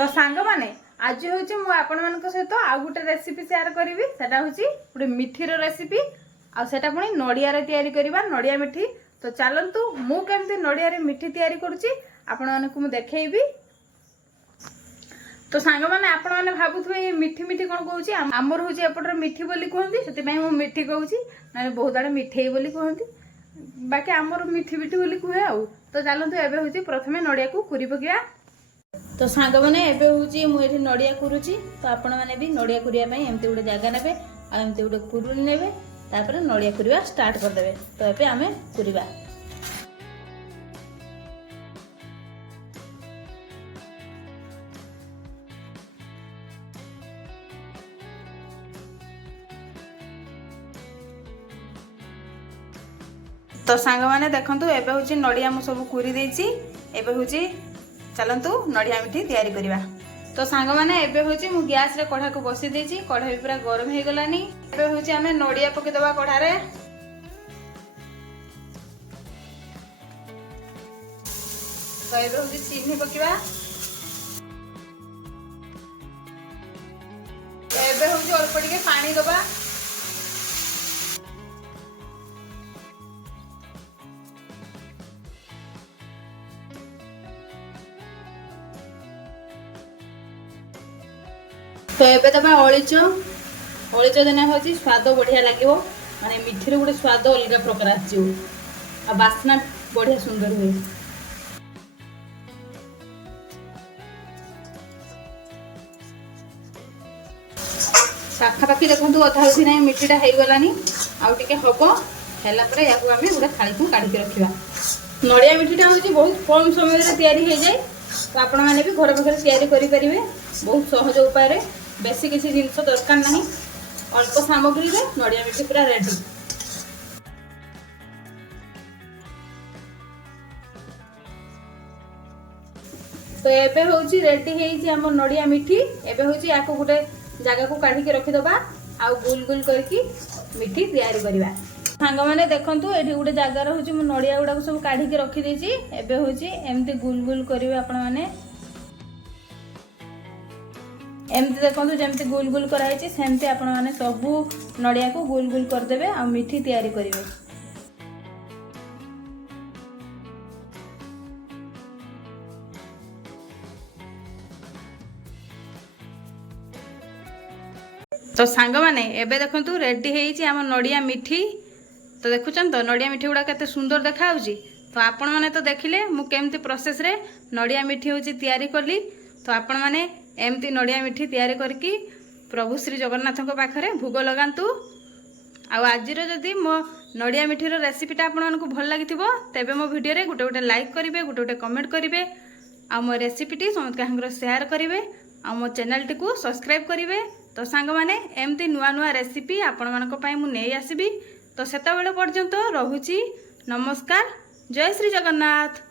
तो सांग माने आज हूँ मु आपण सहित आउ गोटे रेसिपी शेयर करी से गोटे मिठीर रेसिपी आटा पुणी नड़िया या नड़िया मिठी। तो चलतु मु केमती नड़िया मिठी तैयारी करुच्ची आपण मानक देखी। तो सांग मैंने आपण मैंने भावुवे ये मिठी मिठी कौन कहूँ आमर हूँ एपटर मिठी बोली कहती से मिठी कहूँ ना बहुत आड़े मिठे बोली कहती बाकी आमर मिठी मिठी बोली कहे आउ। तो चलतु एवं हूँ प्रथम नड़िया को कुरी पकड़ा। तो सांग मैंने एवं मुझे नड़िया कुरुची तो आपण मैंने भी नड़िया कुरिया एमती गोटे जगह ने आमती गोटे कुरुनी ने नड़िया कुरिया स्टार्ट करदे। तो ये आम कुरिबा। तो सांग मैंने देखंतु एबे होची नड़िया मु सब कुरी देछि। एबे होची चलंतु नड़िया मिठी तैयारी करिबा। तो सांग मैंने एबे होची मु गैस रे कढ़ा को बसी देछि। कढ़ा भी पूरा गरम हे गलानी। एबे होची हमें नड़िया पके दबा कढ़ा रे। तो एबे होची चीनी पकिबा। एबे होची अल्प टिके पानी दबा। तो ये तुम अलीच देना हूँ स्वाद बढ़िया लगे माने मिठी गोटे स्वाद अलग प्रकार आसना बढ़िया सुंदर हुए। पाखापाखि देखो अधा अच्छी ना मिठीटा हो गलानी आउ टे हम है या गोटे थाली को काढ़ी रखा। नड़िया मिठीटा हूँ बहुत कम समय या तो आपण मैंने भी घर पाखे तैयारी करेंगे बहुत सहज उपाय। बेसी किसी जिनस दरकार नहीं अल्प सामग्री रे नड़िया मिठी पूरा रेडी। तो एबे होची रेडी हेई आम नड़िया मिठी। एबे होची याको गोटे जगह को काढ़ी के रखिदबा आउ गुल गुल करके मिठी तैयारी करबा। सांग माने देखंतु एठी गोटे जगह रे होची मु नड़िया गुडा को सब काढ़ी के रखी देची। एबे होची एमती गुल गुल करिवे आपण माने एमती देखो जमती गुल गुल कराई सेमती आपण माने सबू नड़िया को गुल गुल करदे आ मिठी तैयारी करेंगे। तो सांग माने एबे देखंतु रेडी हेई आम नड़िया मिठी। तो देखुचन तो नड़िया मिठी गुड़ा केते सुंदर देखा होची। तो आपण माने तो देखिले मु केमती प्रोसेस रे नड़िया मिठी होची तैयारी करली। तो आपण माने एमती नड़िया मिठी तैयारी करके प्रभु श्री जगन्नाथ पाखरे भोग लगातु। आज जदि मो नड़िया मिठीर रेसिपीटा आपको भल लगी तेबे मो वीडियो रे गोटे गोटे लाइक करेंगे गोटे गोटे कमेंट करेंगे आ मो रेसिपीटी समस्त शेयर करेंगे आ मो चैनल टी को सब्सक्राइब करेंगे। तो सांग माने एमती नुआ नुआ रेसिपी आपण मानक पई मु नै आसीबी। तो सेता बेले पर्यंत रहुची नमस्कार। जय श्री जगन्नाथ।